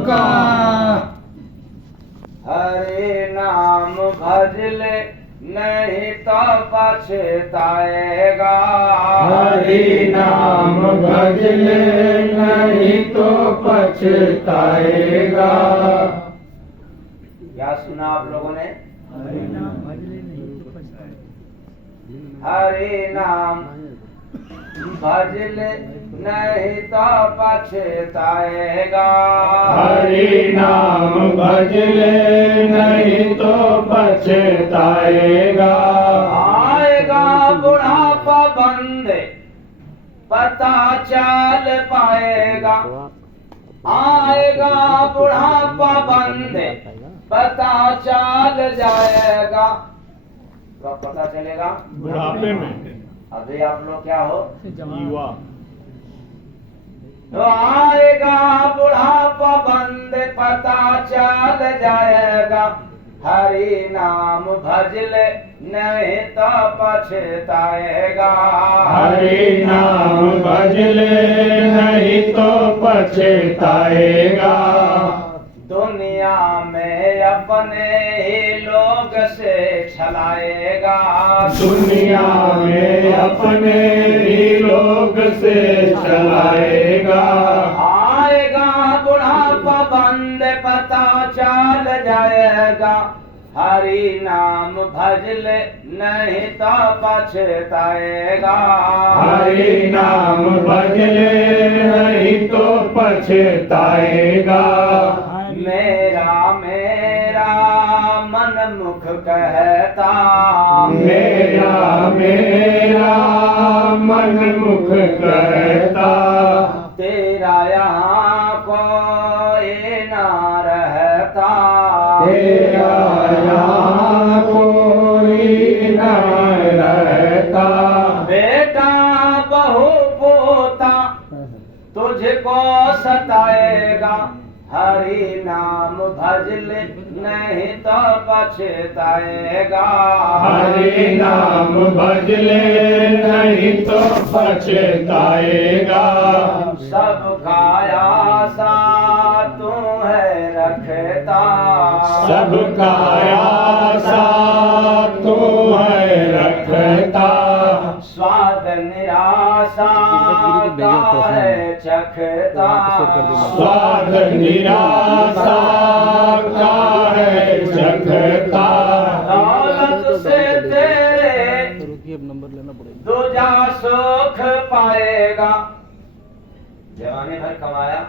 का। हरे नाम भज ले नहीं तो पछताएगा। हरि नाम भज ले नहीं तो पछताएगा। क्या सुना आप लोगों ने? हरि नाम भज ले नहीं तो पछताएगा। हरे नाम भज ले नहीं तो पछताएगा। हरि नाम भज ले नहीं तो पछताएगा। आएगा बुढ़ापा बंदे पता चल पाएगा। आएगा बुढ़ापा बंदे पता चल जाएगा। कब पता चलेगा? बुढ़ापे में। अभी आप लोग क्या हो? युवा। तो आएगा बुढ़ापा बंदे पता चल जाएगा। हरि नाम भज ले नहीं तो पछताएगा। हरि नाम भज ले नहीं तो पछताएगा। दुनिया में अपने ही लोग से छलाएगा। दुनिया में अपने ही लोग से चलाएगा। आएगा बुढ़ापा बंदे पता चल जाएगा। हरि नाम भज ले नहीं तो पछताएगा। हरि नाम भज ले नहीं तो पछताएगा। मेरा मेरा मन मुख कहता। मेरा मेरा मन मुख कहता। तेरा यहाँ कोई ना रहता। तेरा यहाँ कोई न रहता। बेटा बहू पोता तुझको सताएगा। हरि नाम भज ले नहीं तो पछताएगा। हरि नाम भज ले नहीं तो पछताएगा। सबका आशा तू है रखता। सबका आशा तू है रखता। स्वाद निराशा का है चखता। स्वाद निराशा का है चखता। दौलत से तेरे दूजा सुख पाएगा। जवानी भर कमाया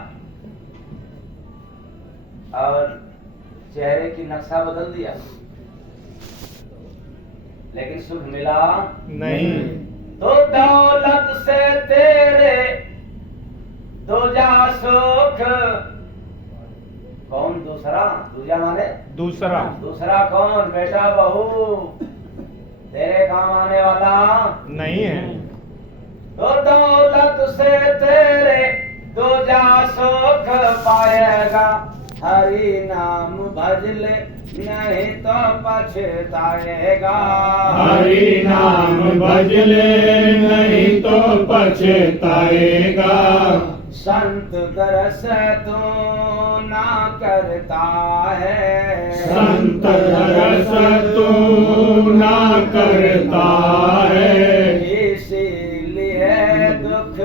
और चेहरे की नक्शा बदल दिया, लेकिन सुख मिला नहीं। तो दौलत से तेरे दूजा सुख। कौन दूसरा? दूजा माने दूसरा। दूसरा कौन? बेटा बहू तेरे काम आने वाला नहीं है। तो दौलत से तेरे दूजा सुख पाएगा। हरि नाम भज ले नहीं तो पछताएगा। हरि नाम भज ले नहीं तो पछताएगा। संत दरस तू ना करता है। संत दरस तू ना करता है। इसीलिए दुख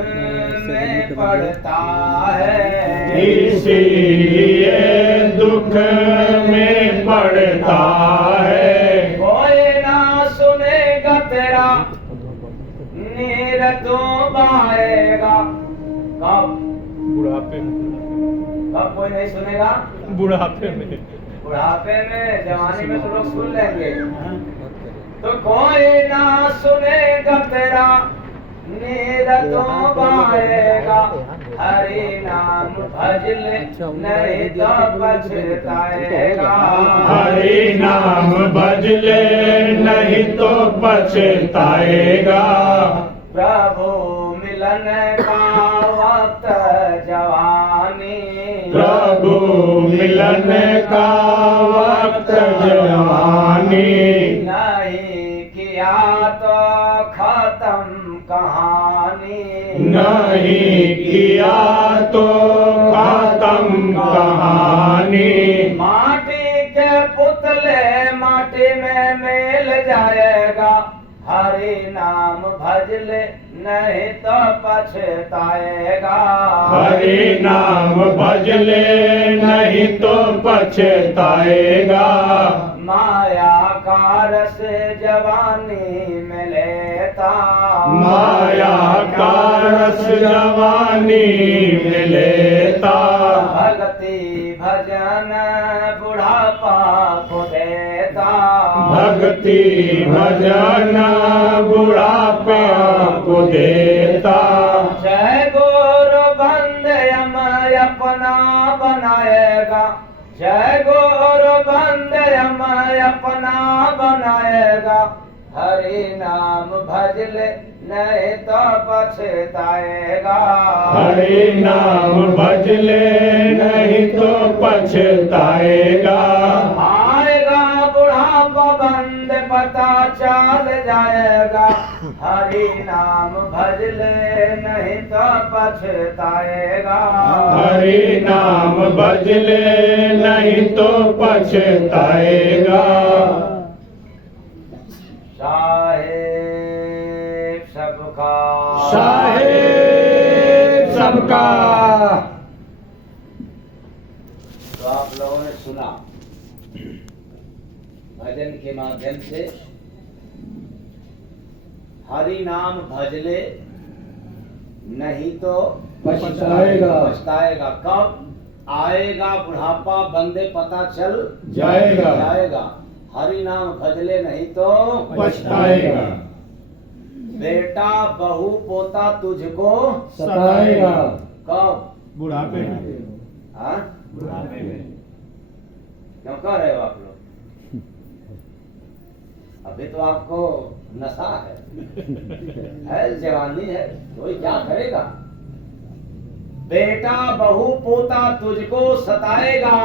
में पड़ता है। इसीलिए दुख में पड़ता है। कोई ना सुनेगा तेरा नीर तू बहाएगा। कब? बुढ़ापे में। कब कोई नहीं सुनेगा? बुढ़ापे में। बुढ़ापे में। जवानी में तो लोग सुन लेंगे। तो कोई ना सुनेगा तेरा नीर तू बहाएगा। हरि नाम भज ले नहीं तो पछताएगा। हरि नाम भज ले नहीं तो पछताएगा। प्रभु मिलन का वक्त जवानी। प्रभु मिलन का वक्त जवानी। नहीं किया तो खत्म कहानी। नहीं किया तो खत्म कहानी। जवानी। माटी के पुतले माटी में मिल जाएगा, हरि नाम भज ले नहीं तो पछताएगा। हरि नाम भज ले नहीं तो पछताएगा। माया का रस जवानी में लेता, माया का रस जवानी में लेता। भक्ति भजन बुढ़ापा को देता, भक्ति भजन बुढ़ापा को देता। जय गुरु बंदयम अपना बनाएगा, जय गुरु बंदयम अपना बनाएगा। हरि नाम भज ले नहीं तो पछताएगा। हरि नाम भज ले नहीं तो पछताएगा। आएगा बुढ़ापा बंद पता चल जाएगा, हरि नाम भज ले नहीं तो पछताएगा। हरि नाम भज ले नहीं तो पछताएगा। साहेब सबका, साहेब सबका। तो आप लोगों ने सुना भजन के माध्यम से, हरि नाम भज ले नहीं तो पछताएगा। पछताएगा। कब आएगा बुढ़ापा बंदे पता चल जाएगा। जाएगा। हरि नाम भज ले नहीं तो पछताएगा। बेटा बहू पोता तुझको सताएगा। कब? बुढ़ापे में। हाँ? बुढ़ापे में। क्यों कह रहे हो आप लोग? अभी तो आपको नशा है जवानी है, कोई क्या करेगा? बेटा बहू पोता तुझको सताएगा,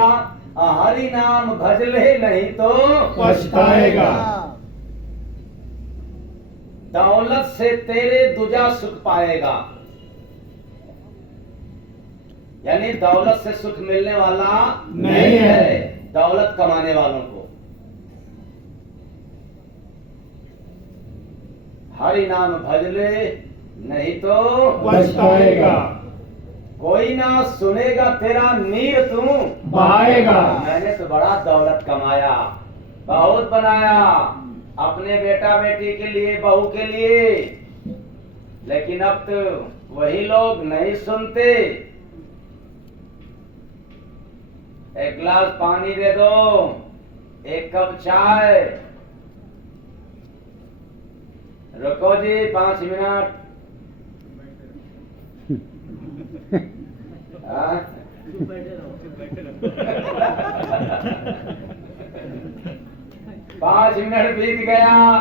हरि नाम भज ले नहीं तो पछताएगा। दौलत से तेरे दूजा सुख पाएगा, यानी दौलत से सुख मिलने वाला नहीं है। दौलत कमाने वालों को। हरि नाम भज ले नहीं तो पछताएगा। कोई ना सुनेगा तेरा नीर तू बहाएगा। मैंने तो बड़ा दौलत कमाया, बहुत बनाया अपने बेटा बेटी के लिए, बहू के लिए, लेकिन अब तो वही लोग नहीं सुनते। एक गिलास पानी दे दो, एक कप चाय, रुको जी 5 मिनट। हाँ? 5 मिनट बीत गया,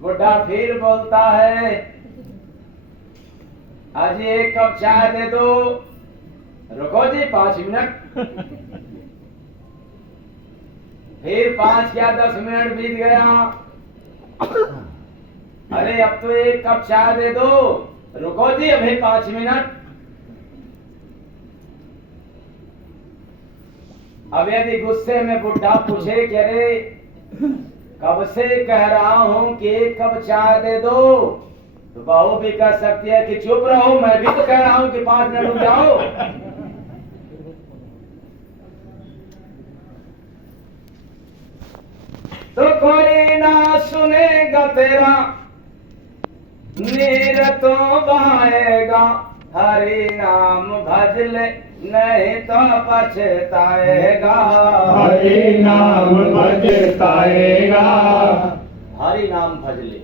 बुढ़ा फिर बोलता है, आज एक कप चाय दे दो, रुको जी 5 मिनट। फिर 5 या 10 मिनट बीत गया, अरे अब तो एक कप चाय दे दो, रुको जी अभी 5 मिनट। अब यदि गुस्से में बुढ़ा पूछे कि अरे कब से कह रहा हूं कि एक कप चाय दे दो, तो बहू भी कह सकती है कि चुप रहो, मैं भी तो कह रहा हूं कि 5 मिनट रुक जाओ। तो कोई ना सुनेगा तेरा नीर तो बहाएगा, हरि नाम भज ले नहीं तो पछताएगा। हरि नाम भजताएगा। हरि नाम भज ले।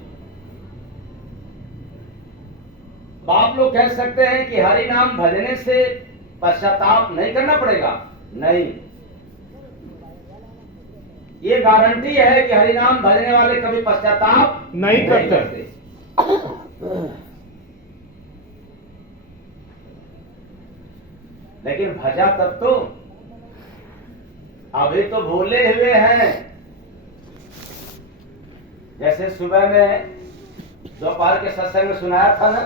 आप लोग कह सकते हैं कि हरि नाम भजने से पश्चाताप नहीं करना पड़ेगा। नहीं, ये गारंटी है कि हरि नाम भजने वाले कभी पश्चाताप नहीं करते। लेकिन भजा तब तो, अभी तो भूले हुए हैं। जैसे सुबह में दोपहर के सत्संग में सुनाया था ना,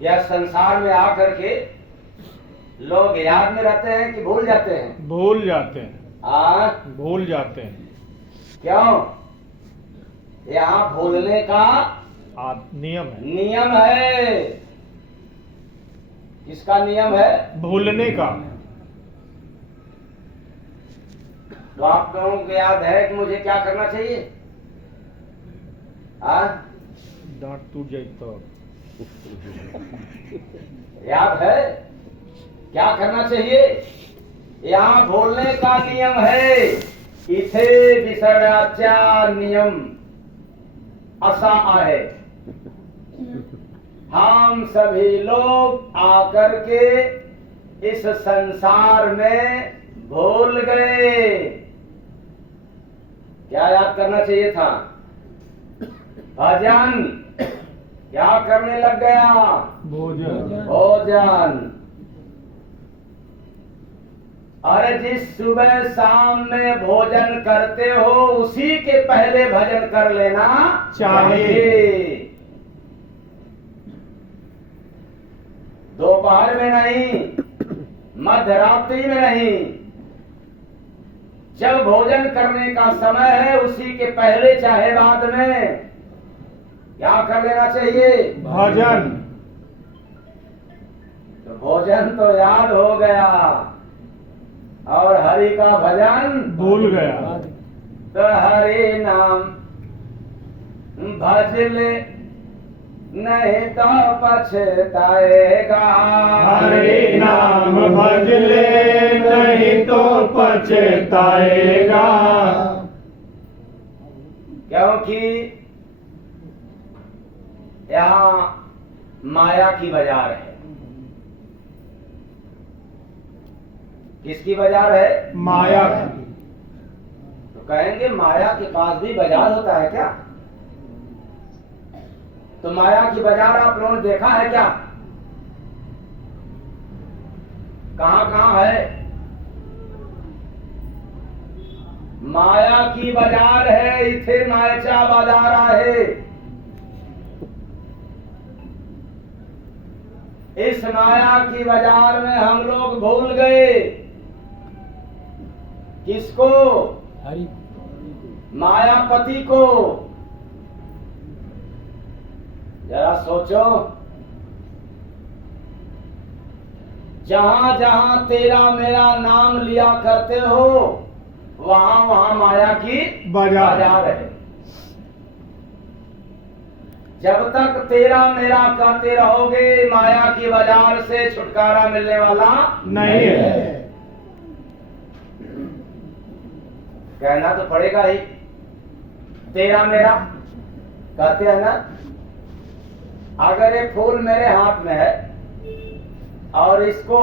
या संसार में आकर के लोग याद में रहते हैं कि भूल जाते हैं? भूल जाते हैं, भूल जाते हैं। क्यों? यहाँ भूलने का नियम है, नियम है। किसका नियम है? भूलने का। तो आप लोगों को याद है कि मुझे क्या करना चाहिए? डांट टूट जाए तो याद है क्या करना चाहिए? यहाँ भूलने का नियम है। इथे विसर्याचा नियम असा आहे। हम सभी लोग आकर के इस संसार में भूल गए। क्या याद करना चाहिए था? भजन। क्या करने लग गया? भोजन। भोजन। अरे जिस सुबह शाम में भोजन करते हो उसी के पहले भजन कर लेना चाहिए। दोपहर में नहीं, मध्य रात्रि में नहीं। जब भोजन करने का समय है उसी के पहले चाहे बाद में क्या कर लेना चाहिए? भजन। तो भोजन तो याद हो गया और हरि का भजन भूल गया। तो हरि नाम भज ले नहीं तो पछताएगा। हरि नाम भज ले नहीं तो पछताएगा। क्योंकि यहाँ माया की बाजार है। किसकी बाजार है? माया की। तो कहेंगे माया के पास भी बाजार होता है क्या? तो माया की बाजार आप लोगों ने देखा है क्या? कहां कहां है? माया की बाजार है। इथे मायचा बाजार आहे। इस माया की बाजार में हम लोग भूल गए। किसको? मायापति को। जरा सोचो, जहां जहां तेरा मेरा नाम लिया करते हो वहां वहां माया की बाजार है। जब तक तेरा मेरा कहते रहोगे माया की बाजार से छुटकारा मिलने वाला नहीं है। कहना तो पड़ेगा ही। तेरा मेरा कहते हैं ना। अगर ये फूल मेरे हाथ में है और इसको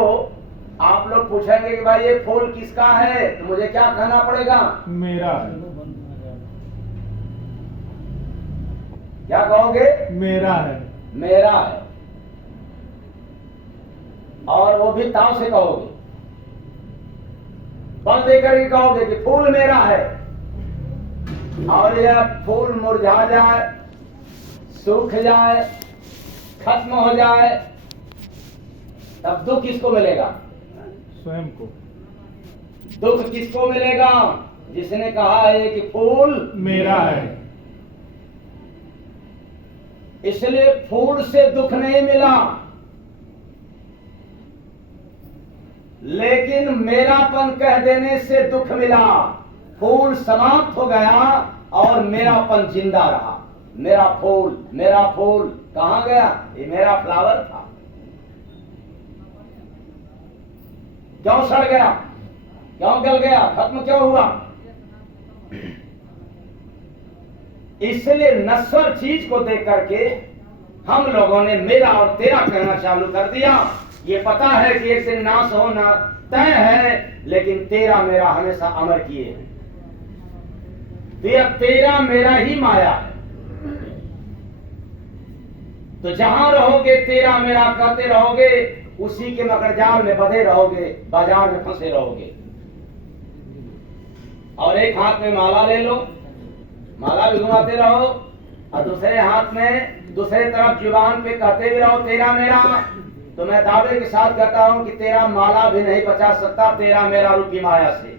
आप लोग पूछेंगे कि भाई ये फूल किसका है, तो मुझे क्या कहना पड़ेगा? मेरा है। क्या कहोगे? मेरा है। मेरा है। और वो भी ताव से कहोगे, बल देकर के कहोगे कि फूल मेरा है। और यह फूल मुरझा जाए, सूख जाए, खत्म हो जाए, तब दुख किसको मिलेगा? स्वयं को। दुख किसको मिलेगा? जिसने कहा है कि फूल मेरा है। इसलिए फूल से दुख नहीं मिला, लेकिन मेरापन कह देने से दुख मिला। फूल समाप्त हो गया और मेरापन जिंदा रहा। मेरा फूल कहाँ गया? ये मेरा फ्लावर था, क्यों सड़ गया? क्यों गल गया? खत्म क्यों हुआ? इसलिए नश्वर चीज को देख करके हम लोगों ने मेरा और तेरा कहना चालू कर दिया। ये पता है कि एक दिन नाश होना तय है, लेकिन तेरा मेरा हमेशा अमर किए हैं। तेरा मेरा ही माया है। तो जहां रहोगे तेरा मेरा कहते रहोगे, उसी के मकड़जाल में बंधे रहोगे, बाजार में फंसे रहोगे। और एक हाथ में माला ले लो, माला भी घुमाते रहो, और दूसरे हाथ में दूसरे तरफ जुबान पे कहते भी रहो तेरा मेरा, तो मैं दावे के साथ कहता हूं कि तेरा माला भी नहीं बचा सकता तेरा मेरा रूपी माया से।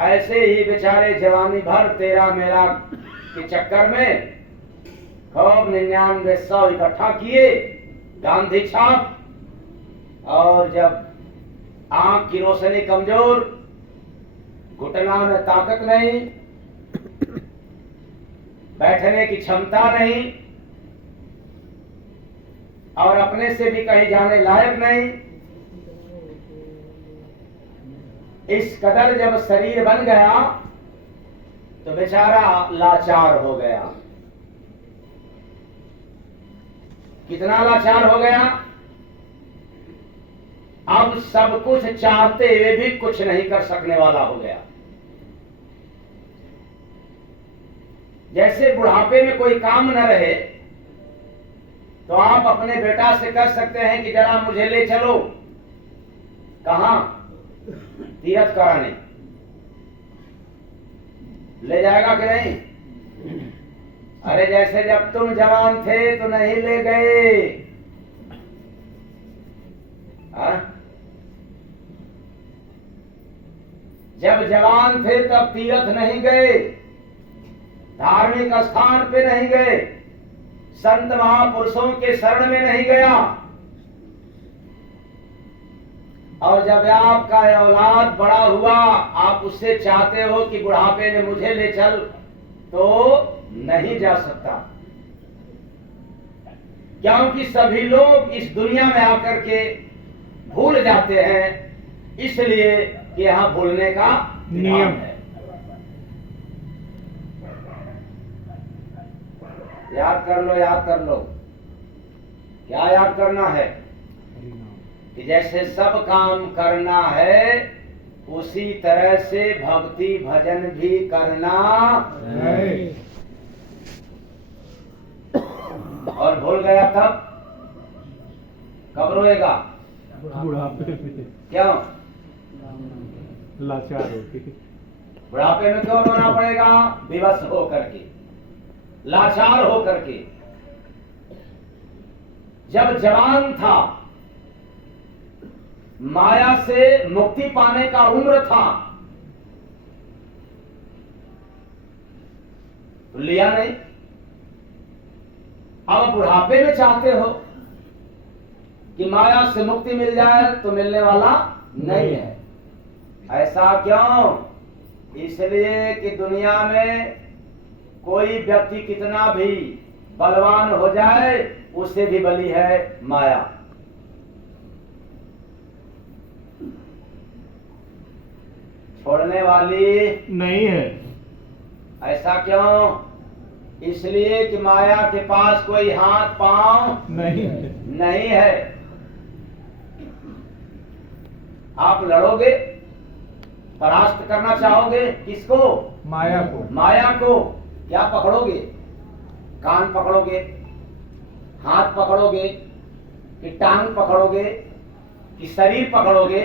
ऐसे ही बेचारे जवानी भर तेरा मेरा के चक्कर में खूब 99 इकट्ठा किए, गांधी छाप, और जब आंख की रोशनी कमजोर, घुटना में ताकत नहीं, बैठने की क्षमता नहीं, और अपने से भी कहीं जाने लायक नहीं, इस कदर जब शरीर बन गया तो बेचारा लाचार हो गया। कितना लाचार हो गया, अब सब कुछ चाहते हुए भी कुछ नहीं कर सकने वाला हो गया। जैसे बुढ़ापे में कोई काम न रहे तो आप अपने बेटा से कह सकते हैं कि जरा मुझे ले चलो, कहां? तीर्थ कराने। ले जाएगा कि नहीं? अरे जैसे जब तुम जवान थे तो नहीं ले गए, जब जवान थे तब तीर्थ नहीं गए, धार्मिक स्थान पे नहीं गए, संत महापुरुषों के शरण में नहीं गया, और जब आपका औलाद बड़ा हुआ आप उससे चाहते हो कि बुढ़ापे में मुझे ले चल, तो नहीं जा सकता, क्योंकि सभी लोग इस दुनिया में आकर के भूल जाते हैं, इसलिए कि यहां भूलने का नियम है। याद कर लो, याद कर लो। क्या याद करना है? कि जैसे सब काम करना है उसी तरह से भक्ति भजन भी करना है। और भूल गया तब कब रोएगा? बुढ़ापे में। क्यों? लाचार होके। बुढ़ापे में क्यों रोना पड़ेगा? विवश हो करके, लाचार हो करके। जब जवान था, माया से मुक्ति पाने का उम्र था, तो लिया नहीं। अब बुढ़ापे में चाहते हो कि माया से मुक्ति मिल जाए, तो मिलने वाला नहीं है। ऐसा क्यों? इसलिए कि दुनिया में कोई व्यक्ति कितना भी बलवान हो जाए, उससे भी बली है माया। छोड़ने वाली नहीं है। ऐसा क्यों? इसलिए कि माया के पास कोई हाथ पांव नहीं है। नहीं है। आप लड़ोगे, परास्त करना चाहोगे किसको? माया को। माया को। क्या पकड़ोगे? कान पकड़ोगे, हाथ पकड़ोगे, कि टांग पकड़ोगे, कि शरीर पकड़ोगे?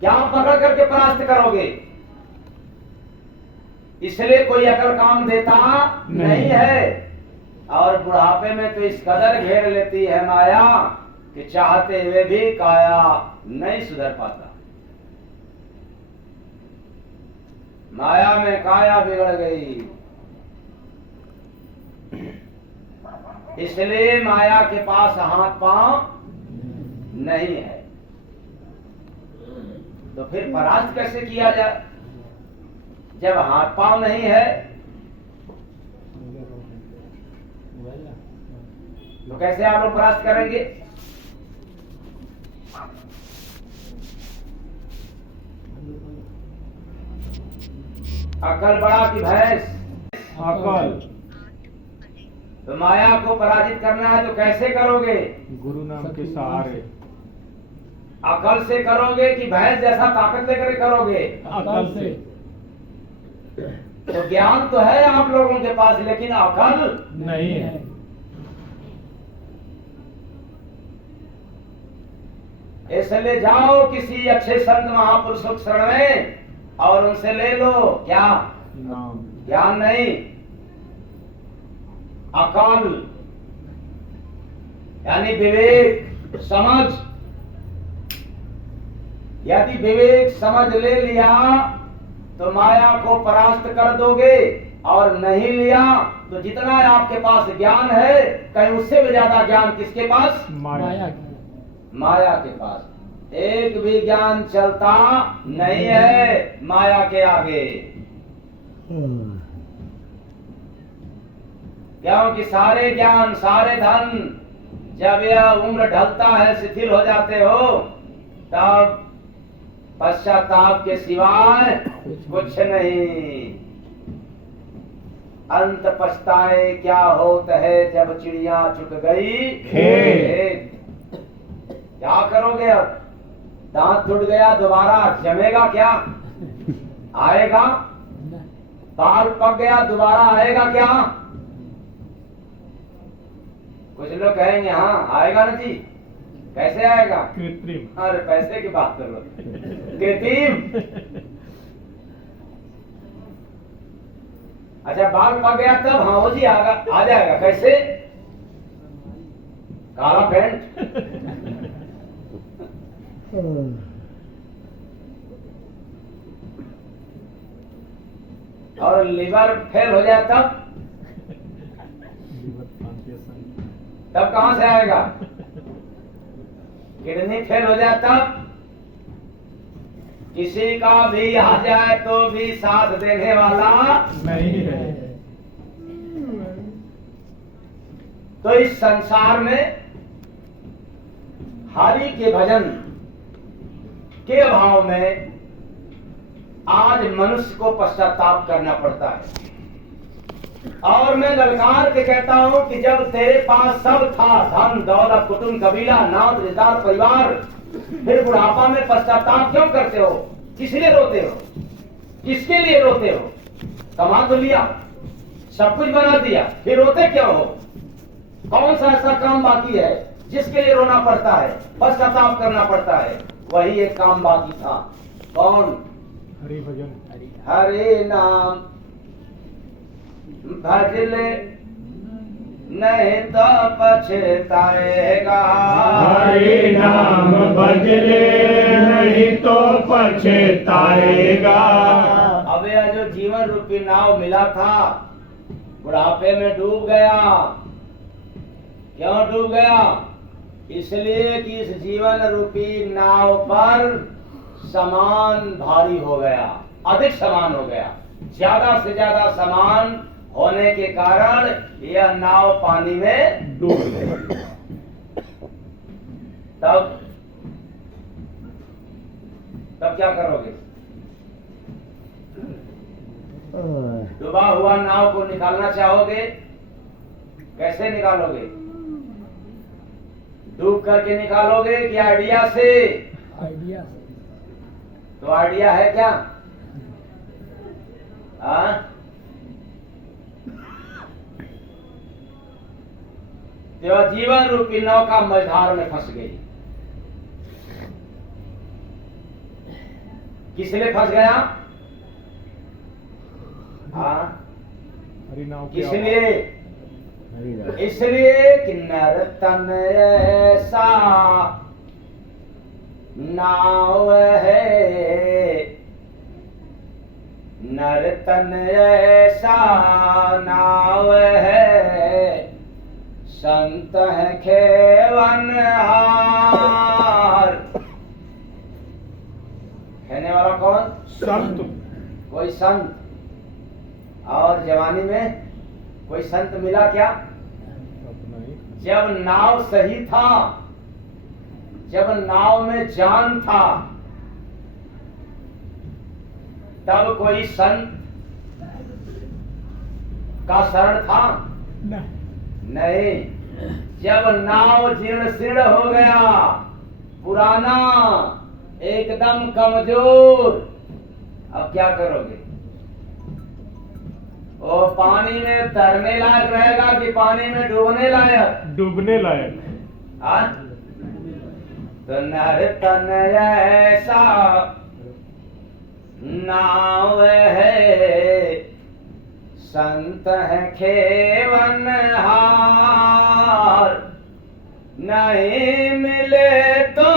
क्या पकड़ करके परास्त करोगे? इसलिए कोई अकल काम देता नहीं है। और बुढ़ापे में तो इस कदर घेर लेती है माया कि चाहते हुए भी काया नहीं सुधर पाता। माया में काया बिगड़ गई। इसलिए माया के पास हाथ पांव नहीं है। तो फिर परास्त कैसे किया जाए? जब हाथ पांव नहीं है तो कैसे आप लोग परास्त करेंगे? अकल बड़ा कि भैंस? अकल। तो माया को पराजित करना है तो कैसे करोगे? गुरु नाम के सहारे। अकल से करोगे कि भैंस जैसा ताकत लेकर करोगे? अकल से। तो ज्ञान तो है आप लोगों के पास, लेकिन अकल नहीं है। इसलिए जाओ किसी अच्छे संत महापुरुषों के शरण में और उनसे ले लो क्या? नाम। ज्ञान नहीं, अकल यानी विवेक समझ। यदि विवेक समझ ले लिया तो माया को परास्त कर दोगे, और नहीं लिया तो जितना आपके पास ज्ञान है कहीं उससे भी ज्यादा ज्ञान किसके पास? माया। माया के पास। एक भी ज्ञान चलता नहीं है माया के आगे, क्योंकि सारे ज्ञान सारे धन जब यह उम्र ढलता है, शिथिल हो जाते हो, तब पश्चाताप के सिवाय कुछ नहीं। अंत पछताए क्या होत है जब चिड़िया चुक गई खेत। क्या करोगे अब? दांत टूट गया दोबारा जमेगा क्या? आएगा? बाल पक गया दोबारा आएगा क्या? कुछ लोग कहेंगे हाँ आएगा ना जी। कैसे आएगा? कृत्रिम। अरे पैसे की बात कर लो, कृत्रिम। अच्छा बाल पक गया तब हाँ वो जी आ जाएगा। कैसे? काला पेंट। और लिवर फेल हो जाए तब कहां से आएगा? किडनी फेल हो जाए तब? किसी का भी आ जाए तो भी साथ देने वाला नहीं है। तो इस संसार में हरि के भजन के अभाव में आज मनुष्य को पश्चाताप करना पड़ता है। और मैं ललकार के कहता हूं कि जब तेरे पास सब था, धन दौलत कुटुंब कबीला नाम रिश्तेदार परिवार, फिर बुढ़ापा में पश्चाताप क्यों करते हो? किस लिए रोते हो? किसके लिए रोते हो? कमा तो लिया, सब कुछ बना दिया, फिर रोते क्यों हो? कौन सा ऐसा काम बाकी है जिसके लिए रोना पड़ता है, पश्चाताप करना पड़ता है? वही एक काम बाकी था। कौन? हरि भजन। हरे नाम भज ले नहीं तो पछताएगा। हरि नाम भज ले नहीं तो पछताएगा। अब यह जो जीवन रूपी नाव मिला था बुढ़ापे में डूब गया। क्यों डूब गया? इसलिए कि इस जीवन रूपी नाव पर सामान भारी हो गया, अधिक सामान हो गया। ज्यादा से ज्यादा सामान होने के कारण यह नाव पानी में डूब गई। तब क्या करोगे? डूबा हुआ नाव को निकालना चाहोगे? कैसे निकालोगे? डूब करके निकालोगे कि आइडिया से? आइडिया। तो आइडिया है क्या? हाँ? तो जीवन रूपी नौका मझधार में फंस गई। किस लिए फंस गया? हाँ? हरिनाम के इसलिए इसलिए कि नर तन ऐसा नाव है, नर तन ऐसा नाव है, संत है खेवनहार। कहने वाला कौन? संत। कोई संत। और जवानी में कोई संत मिला क्या? जब नाव सही था, जब नाव में जान था, तब कोई संत का शरण था? नहीं। जब नाव जीर्ण शीर्ण हो गया, पुराना, एकदम कमजोर, अब क्या करोगे? वो पानी में तैरने लायक रहेगा कि पानी में डूबने लायक? डूबने लायक। तो नर तन ऐसा नाव है संत है खेवन हार, नहीं मिले तो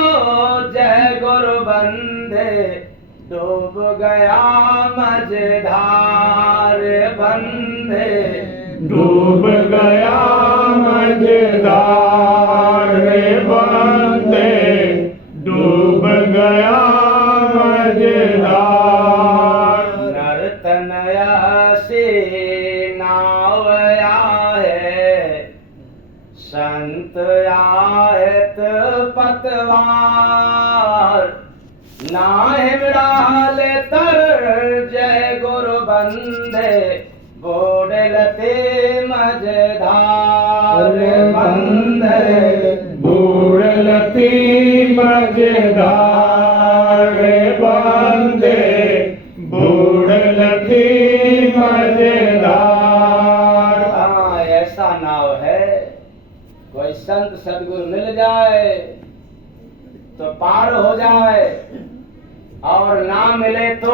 जय गुरु बंदे, डूब गया मझधार बंदे, डूब गया मझधार बंदे, डूब गया मझधार। नर्तनया से नाव है, संत आयत पतवार, नाहिम डाले तर जय गुरु बंदे, बोडलते मझधार बंदे, बूढ़लती मझधार बंदे, बूढ़लती मझधार। ऐसा नाव है, कोई संत सदगुरु मिल जाए तो पार हो जाए, और ना मिले तो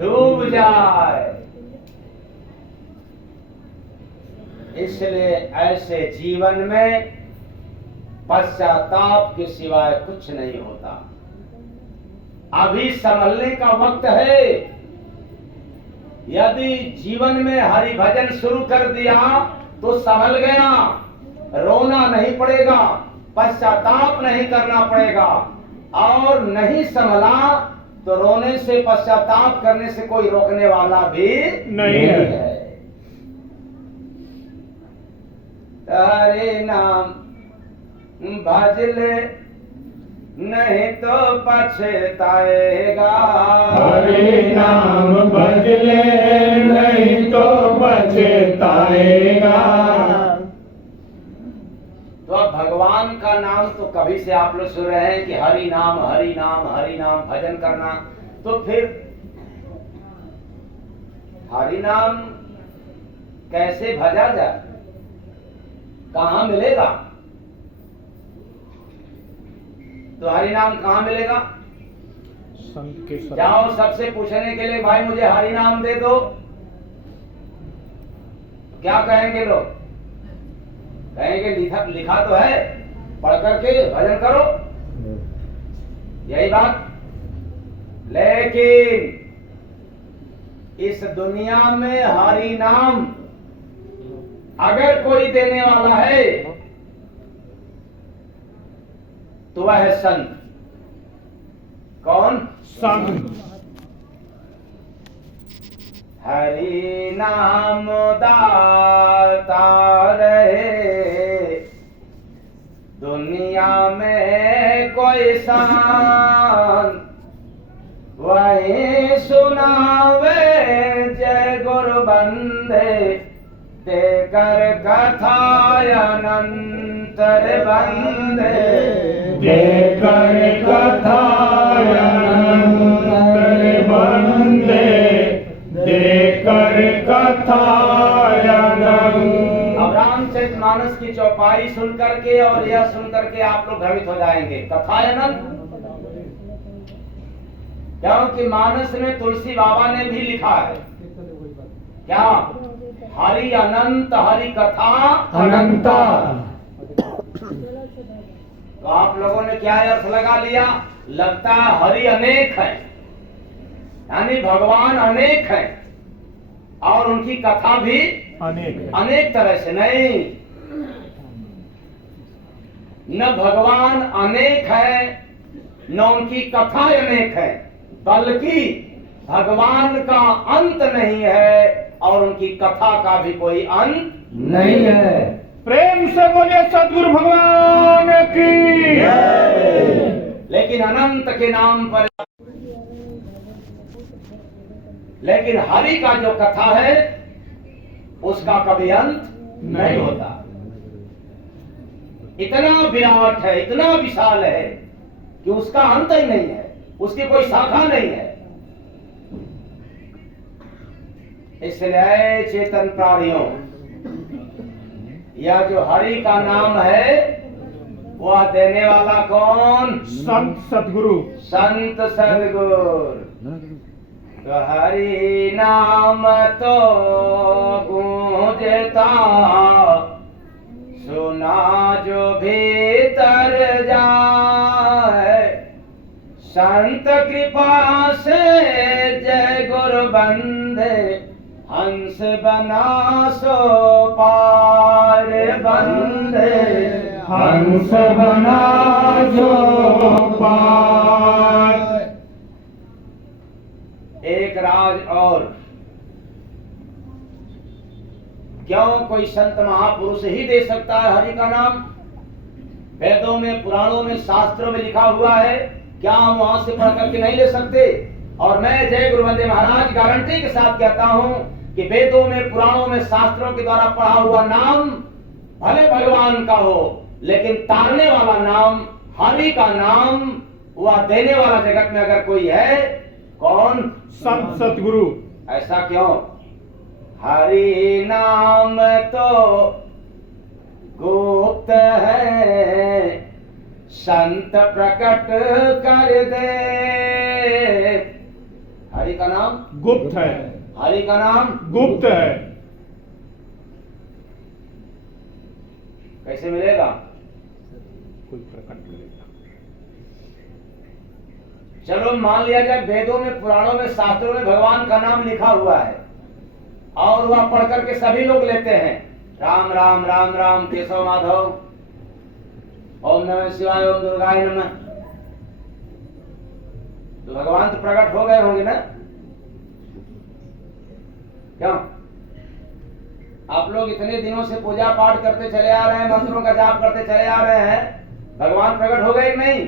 डूब जाए। इसलिए ऐसे जीवन में पश्चाताप के सिवाय कुछ नहीं होता। अभी संभलने का वक्त है। यदि जीवन में हरि भजन शुरू कर दिया तो संभल गया, रोना नहीं पड़ेगा, पश्चाताप नहीं करना पड़ेगा। और नहीं संभला तो रोने से, पश्चाताप करने से कोई रोकने वाला भी नहीं है। हरे नाम भज ले नहीं तो पछताएगा, हरे नाम भज ले नहीं तो पछताएगा। तो अब भगवान का नाम तो कभी से आप लोग सुन रहे हैं कि हरि नाम हरि नाम हरि नाम भजन करना। तो फिर हरि नाम कैसे भजा जाए, कहाँ मिलेगा? तो हरि नाम कहाँ मिलेगा? संत के शरण। जाओ सबसे पूछने के लिए, भाई मुझे हरि नाम दे दो, क्या कहेंगे लोग? कहेंगे लिखा तो है, पढ़ करके भजन करो, यही बात। लेकिन इस दुनिया में हरि नाम अगर कोई देने वाला है तो वह है संत। कौन? संत। हरि नाम दाता रहे, दुनिया में कोई शान, वही सुनावे जय गुरु बंदे, देकर कथा अनंतर बंदे, देकर कथा अनंतर बंदे, देकर कथा अनंतर। अब रामचरितमानस की चौपाई सुन करके और यह सुन करके आप लोग भ्रमित हो जाएंगे। कथा अनंत, क्योंकि मानस में तुलसी बाबा ने भी लिखा है क्या? हरि अनंत हरि कथा अनंता। तो आप लोगों ने क्या अर्थ लगा लिया? लगता है हरि अनेक है, यानी भगवान अनेक है और उनकी कथा भी अनेक है। अनेक तरह से। नहीं, न भगवान अनेक है न उनकी कथा अनेक है, बल्कि भगवान का अंत नहीं है और उनकी कथा का भी कोई अंत नहीं है। प्रेम से बोले सद्गुरु भगवान की। लेकिन अनंत के नाम पर, लेकिन हरि का जो कथा है उसका कभी अंत नहीं होता। इतना विराट है, इतना विशाल है कि उसका अंत ही नहीं है, उसकी कोई शाखा नहीं है। इसलिए चेतन प्राणियों, यह जो हरि का नाम है वह देने वाला कौन? संत सदगुरु। संत सदगुरु। तो हरि नाम तो गूंजता सुना जो भीतर जाए, संत कृपा से जय गुरु बंदे हंस बना सो पार बंदे हंस बना जो पार। एक राज और, क्यों कोई संत महापुरुष ही दे सकता है हरि का नाम? वेदों में, पुराणों में, शास्त्रों में लिखा हुआ है, क्या हम वहां से पढ़ करके नहीं ले सकते? और मैं जय गुरु वंदे महाराज गारंटी के साथ कहता हूं कि वेदों में, पुराणों में, शास्त्रों के द्वारा पढ़ा हुआ नाम भले भगवान का हो, लेकिन तारने वाला नाम, हरि का नाम, वह देने वाला जगत में अगर कोई है, कौन? संत सतगुरु। ऐसा क्यों? हरि नाम तो गुप्त है, संत प्रकट कर दे। हरि का नाम गुप्त है, हरि का नाम गुप्त है। कैसे मिलेगा? कोई प्रकट करेगा। चलो मान लिया जाए वेदों में, पुराणों में, शास्त्रों में भगवान का नाम लिखा हुआ है और वह पढ़ करके सभी लोग लेते हैं, राम राम राम राम केशव माधव, ओम नमः शिवाय, ओम दुर्गाय नमः। तो भगवान तो प्रकट हो गए होंगे ना? क्यों? आप लोग इतने दिनों से पूजा पाठ करते चले आ रहे हैं, मंत्रों का जाप करते चले आ रहे हैं, भगवान प्रकट हो गए कि नहीं?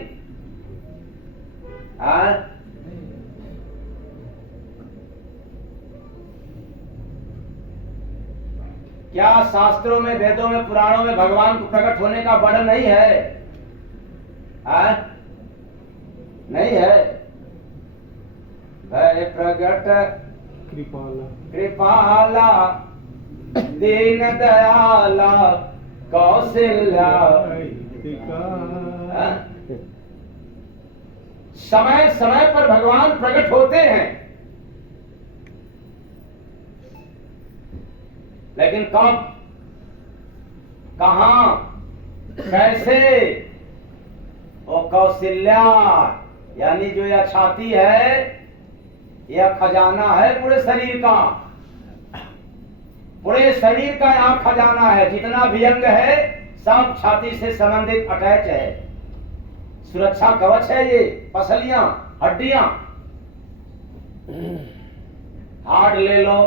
क्या शास्त्रों में, वेदों में, पुराणों में भगवान को प्रकट होने का वर्णन नहीं है? नहीं है। भय प्रगट कृपाला कृपाला दीन दयाला कौशल्या। समय समय पर भगवान प्रकट होते हैं, लेकिन कब, कहां, कैसे? वो कौशल्या यानी जो यह छाती है, यह खजाना है पूरे शरीर का, पूरे शरीर का यहाँ खजाना है। जितना भी अंग है सब छाती से संबंधित अटैच है, सुरक्षा कवच है ये, पसलियां, हड्डियां। हार्ट ले लो,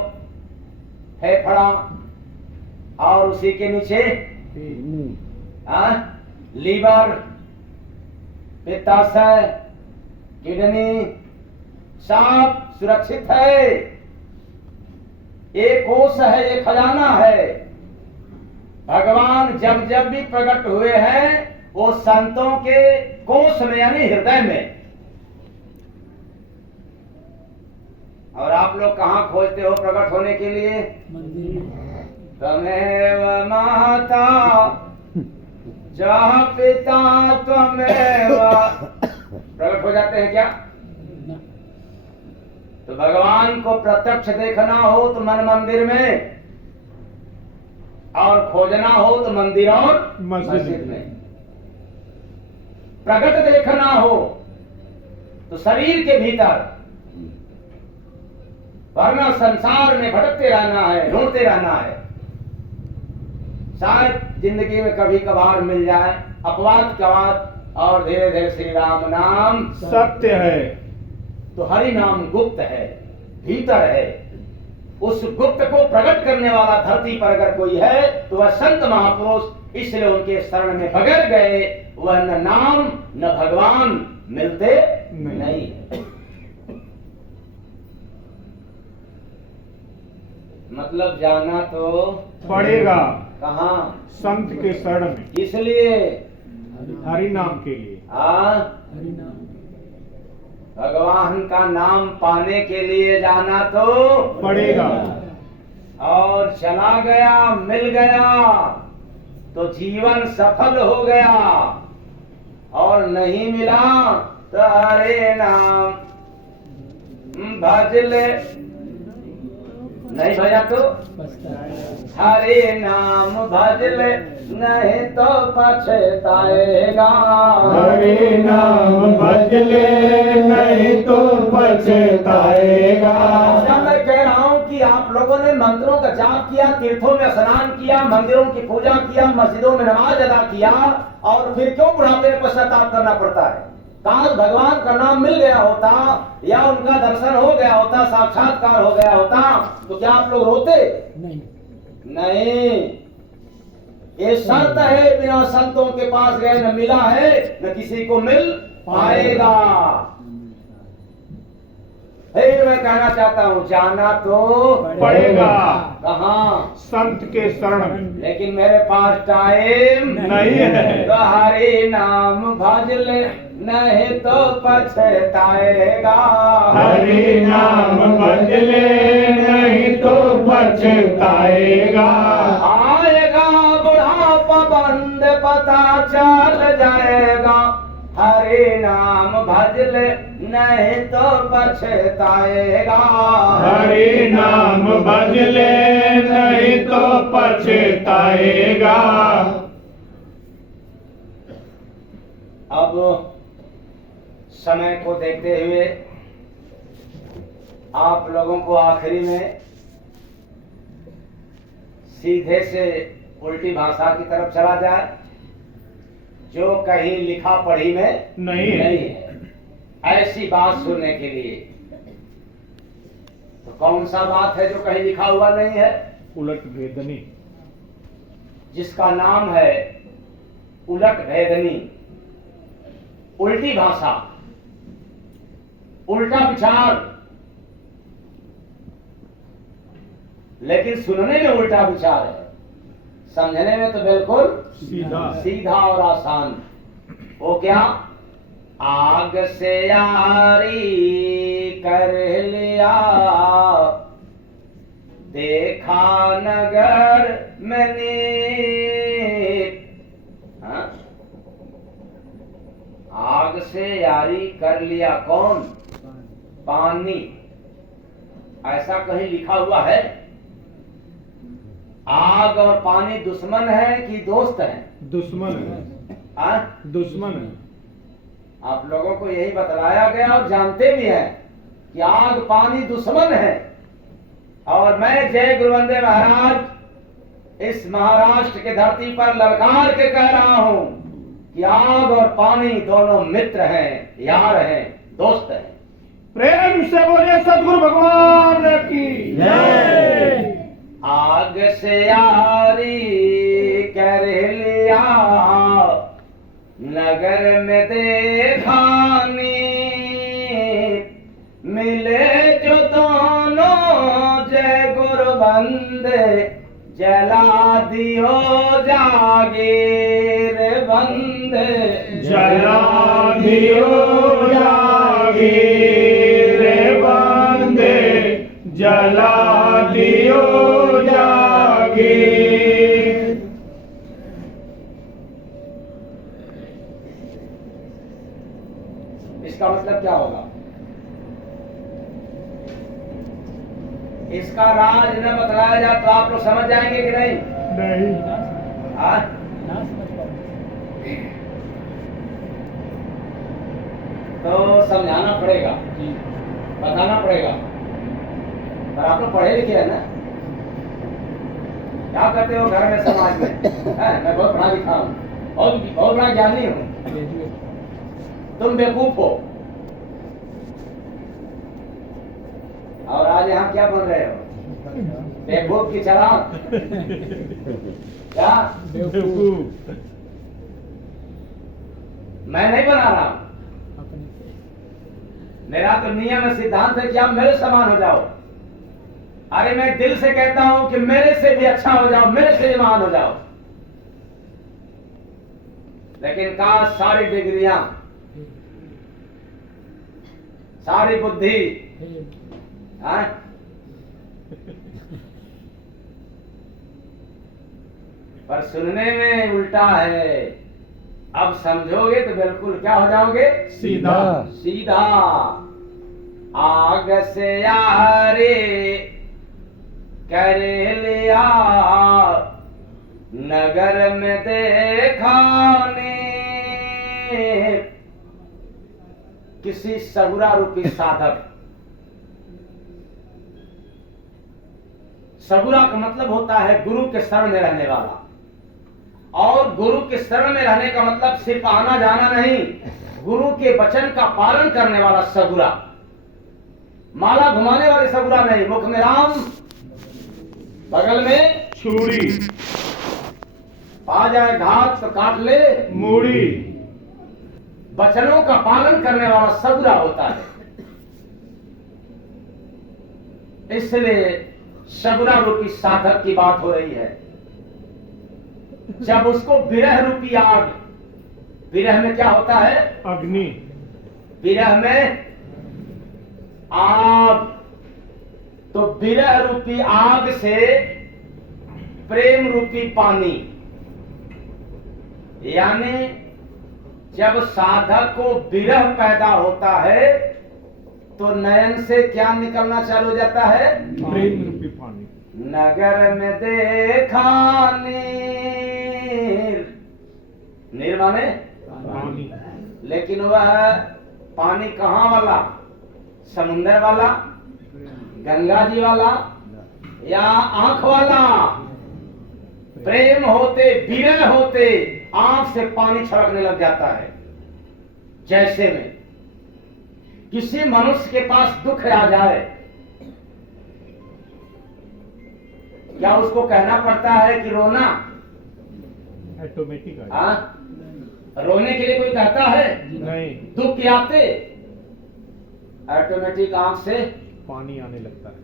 फेफड़ा, और उसी के नीचे लीवर, पित्ताशय, किडनी, सब सुरक्षित है। ये कोष है, ये खजाना है। भगवान जब जब भी प्रकट हुए हैं वो संतों के कोष में यानी हृदय में। और आप लोग कहां खोजते हो प्रकट होने के लिए? मंदिर में। त्वमेव माता जहाँ पिता त्वमेव। प्रकट हो जाते हैं क्या? तो भगवान को प्रत्यक्ष देखना हो तो मन मंदिर में, और खोजना हो तो मंदिर और मस्जिद में। प्रकट देखना हो तो शरीर के भीतर, वरना संसार में भटकते रहना है, ढूंढते रहना है। शायद जिंदगी में कभी कभार मिल जाए अपवाद कवाद, और धीरे धीरे श्री राम नाम सत्य है। तो हरि नाम गुप्त है, भीतर है। उस गुप्त को प्रकट करने वाला धरती पर अगर कोई है तो वह संत महापुरुष, इसलिए उनके शरण में बगैर गए वह न नाम न भगवान मिलते नहीं। मतलब जाना तो पड़ेगा कहाँ? संत के शरण में, इसलिए हरि नाम के लिए। हरि नाम। भगवान का नाम पाने के लिए जाना तो पड़ेगा। और चला गया, मिल गया तो जीवन सफल हो गया, और नहीं मिला तो हरे नाम भज ले, नहीं भजा तो हरे नाम भज ले, नहीं तो पछताएगा। हरे नाम भज ले, नहीं तो पछताएगा। अच्छा, मैं कह रहा हूँ कि आप लोगों ने मंत्रों का जाप किया, तीर्थों में स्नान किया, मंदिरों की पूजा किया, मस्जिदों में नमाज अदा किया, और फिर क्यों बुढ़ापे में पश्चाताप करना पड़ता है? काश भगवान का नाम मिल गया होता या उनका दर्शन हो गया होता, साक्षात्कार हो गया होता, तो क्या आप लोग रोते? नहीं। ये शर्त है, बिना संतों के पास गए न मिला है, न किसी को मिल पाएगा। फिर मैं कहना चाहता हूँ, जाना तो पड़ेगा। कहाँ? संत के शरण। लेकिन मेरे पास टाइम नहीं है। तो हरि नाम भज ले, नहीं तो पछताएगा। हरि नाम भज ले, नहीं तो पछताएगा। आएगा बुढ़ापा बंद पता चल जाएगा। हरे नाम भज ले, नहीं तो पछताएगा। हरि नाम भज ले, नहीं तो पछताएगा। अब समय को देखते हुए आप लोगों को आखिरी में सीधे से उल्टी भाषा की तरफ चला जाए, जो कहीं लिखा पढ़ी में नहीं है। ऐसी बात सुनने के लिए। तो कौन सा बात है जो कहीं लिखा हुआ नहीं है? उलट भेदनी। जिसका नाम है उलट भेदनी, उल्टी भाषा, उल्टा विचार, लेकिन सुनने में उल्टा विचार है, समझने में तो बिल्कुल सीधा और आसान। वो क्या? आग से यारी कर लिया, देखा नगर में नीत। हाँ? आग से यारी कर लिया कौन? पानी। ऐसा कहीं लिखा हुआ है? आग और पानी दुश्मन है कि दोस्त है? दुश्मन है। हाँ? दुश्मन है। आप लोगों को यही बतलाया गया और जानते भी हैं कि आग पानी दुश्मन है। और मैं जय गुरुवंदे महाराज इस महाराष्ट्र के धरती पर ललकार के कह रहा हूं कि आग और पानी दोनों मित्र हैं, यार हैं, दोस्त हैं। प्रेम से बोलिए सदगुरु भगवान की जय। आग से यारी कर लिया, नगर में देखा नीत। मिले जो दोनों जय गुरु बंदे, जला दियो जागीर बंदे। जला दियो जागीर बंदे, जला दियो जागीर। इसका मतलब क्या होगा? इसका राज न बतलाया जाए तो आप लोग समझ जाएंगे कि नहीं? नहीं। हाँ? तो समझाना पड़ेगा, बताना पड़ेगा। पर आप लोग पढ़े लिखे हैं ना? क्या करते हो घर में, समाज में? मैं बहुत पढ़ा लिखा हूँ, बहुत बड़ा ज्ञानी हूँ। तुम बेवकूफ हो। और आज यहाँ क्या बन रहे हो? बेवकूफ की चलान। क्या? बेवकूफ। मैं नहीं बना रहा हूं। मेरा तो नियम है, सिद्धांत है कि आप मेरे समान हो जाओ। अरे मैं दिल से कहता हूं कि मेरे से भी अच्छा हो जाओ, मेरे से भी महान हो जाओ। लेकिन काश सारी डिग्रियां, सारी बुद्धि, हाँ? पर सुनने में उल्टा है। अब समझोगे तो बिल्कुल क्या हो जाओगे? सीधा। सीधा। आग से यारे कर लिया, नगर में देखा ने। किसी सगुरा रूपी साधक, सगुरा का मतलब होता है गुरु के शरण में रहने वाला, और गुरु के शरण में रहने का मतलब सिर्फ आना जाना नहीं, गुरु के वचन का पालन करने वाला सगुरा। माला घुमाने वाले सगुरा नहीं, मुख में राम बगल में छुरी आ जाए घात तो काट ले मूड़ी। वचनों का पालन करने वाला सगुरा होता है। इसलिए सगुरा रूपी साधक की बात हो रही है। जब उसको विरह रूपी आग, विरह में क्या होता है? अग्नि। विरह में आग, तो विरह रूपी आग से प्रेम रूपी पानी, यानी जब साधक को विरह पैदा होता है तो नयन से क्या निकलना चालू हो जाता है? प्रेम रूपी पानी। नगर में देखा नीर, नीर माने पानी। लेकिन वह पानी कहाँ वाला? समुंदर वाला, गंगा जी वाला, या आंख वाला? प्रेम होते, विरह होते आंख से पानी छलकने लग जाता है। जैसे में किसी मनुष्य के पास दुख आ जाए, क्या उसको कहना पड़ता है कि रोना? ऑटोमेटिक आ हाँ, रोने के लिए कोई कहता है? नहीं, दुख के आते ऑटोमेटिक आंख से पानी आने लगता है।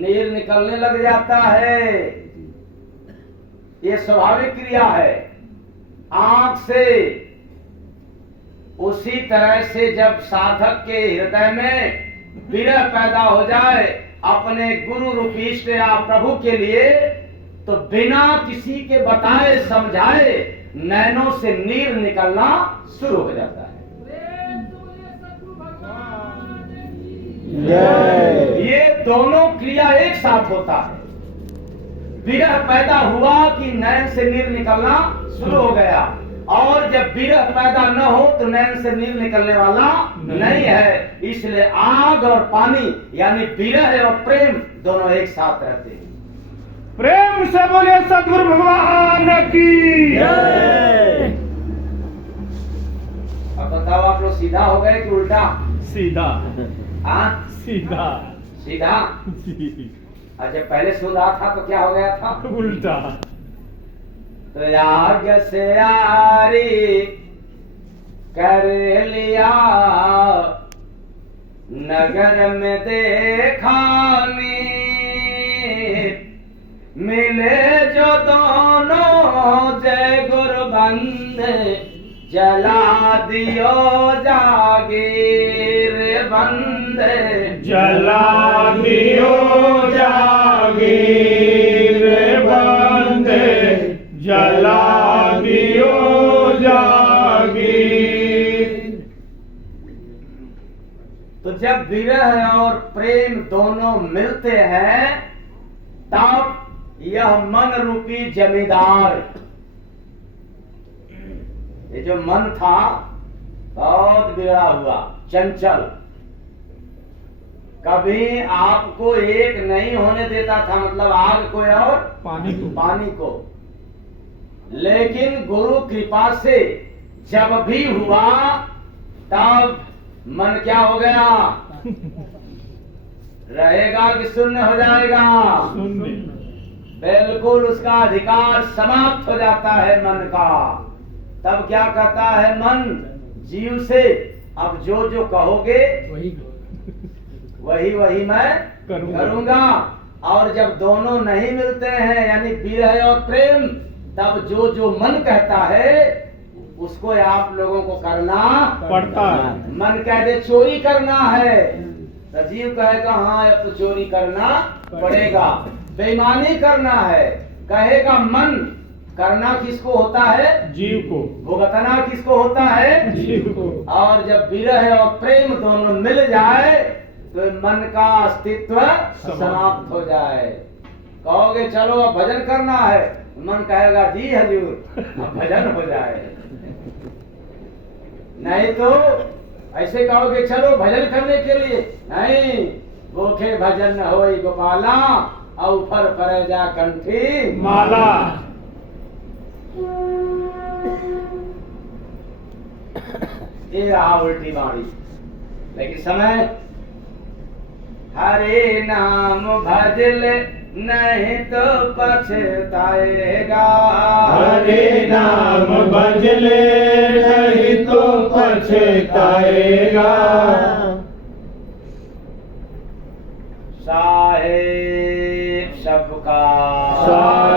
नीर निकलने लग जाता है। ये स्वाभाविक क्रिया है आंख से। उसी तरह से जब साधक के हृदय में विरह पैदा हो जाए अपने गुरु रूपी इष्ट या प्रभु के लिए, तो बिना किसी के बताए समझाए नैनों से नीर निकलना शुरू हो जाता है। ये दोनों क्रिया एक साथ होता है। विरह पैदा हुआ कि नैन से नीर निकलना शुरू हो गया, और जब विरह पैदा न हो तो नैन से नीर निकलने वाला नहीं है। इसलिए आग और पानी यानी विरह और प्रेम दोनों एक साथ रहते हैं। प्रेम से बोलिए सदगुरु भगवान की। अब बताओ आप लोग सीधा हो गए कि उल्टा? सीधा। हाँ, सीधा। सीधा। जी। अच्छा, पहले सुन रहा था तो क्या हो गया था? उल्टा। तो आग से यारी कर लिया, नगर में देखा नीर, मिले जो दोनों जय गुरु बंदे, जला दियो जागीर बंदे, जला दियो जागीर बंदे, जला दियो जागीर। तो जब विरह और प्रेम दोनों मिलते हैं तब यह मन रूपी जमींदार, ये जो मन था बहुत बिगड़ा हुआ, चंचल, कभी आपको एक नहीं होने देता था, मतलब आग को और पानी को। लेकिन गुरु कृपा से जब भी हुआ तब मन क्या हो गया? रहेगा कि शून्य हो जाएगा? बिल्कुल उसका अधिकार समाप्त हो जाता है मन का। तब क्या कहता है मन जीव से, अब जो जो कहोगे वही वही मैं करूंगा। और जब दोनों नहीं मिलते हैं यानी विरह और प्रेम, तब जो जो मन कहता है उसको आप लोगों को करना पड़ता है। मन कह दे चोरी करना है तो जीव कहेगा हाँ अब तो चोरी करना पड़ेगा। बेईमानी करना है कहेगा मन, करना किसको होता है? जीव को। भुगतना किसको होता है? जीव को। और जब विरह और प्रेम दोनों मिल जाए तो मन का अस्तित्व समाप्त हो जाए। कहोगे चलो अब भजन करना है, मन कहेगा जी हजूर अब भजन हो जाए। नहीं तो ऐसे कहोगे चलो भजन करने के लिए, नहीं, भूखे भजन न होई गोपाला, और ऊपर परे जा कंठी माला। ये रहा उल्टी बाणी। लेकिन समय, हरे नाम भजल नहीं तो पछताएगा, हरे नाम भजले नहीं तो पछताएगा। साहेब सबका, साहेब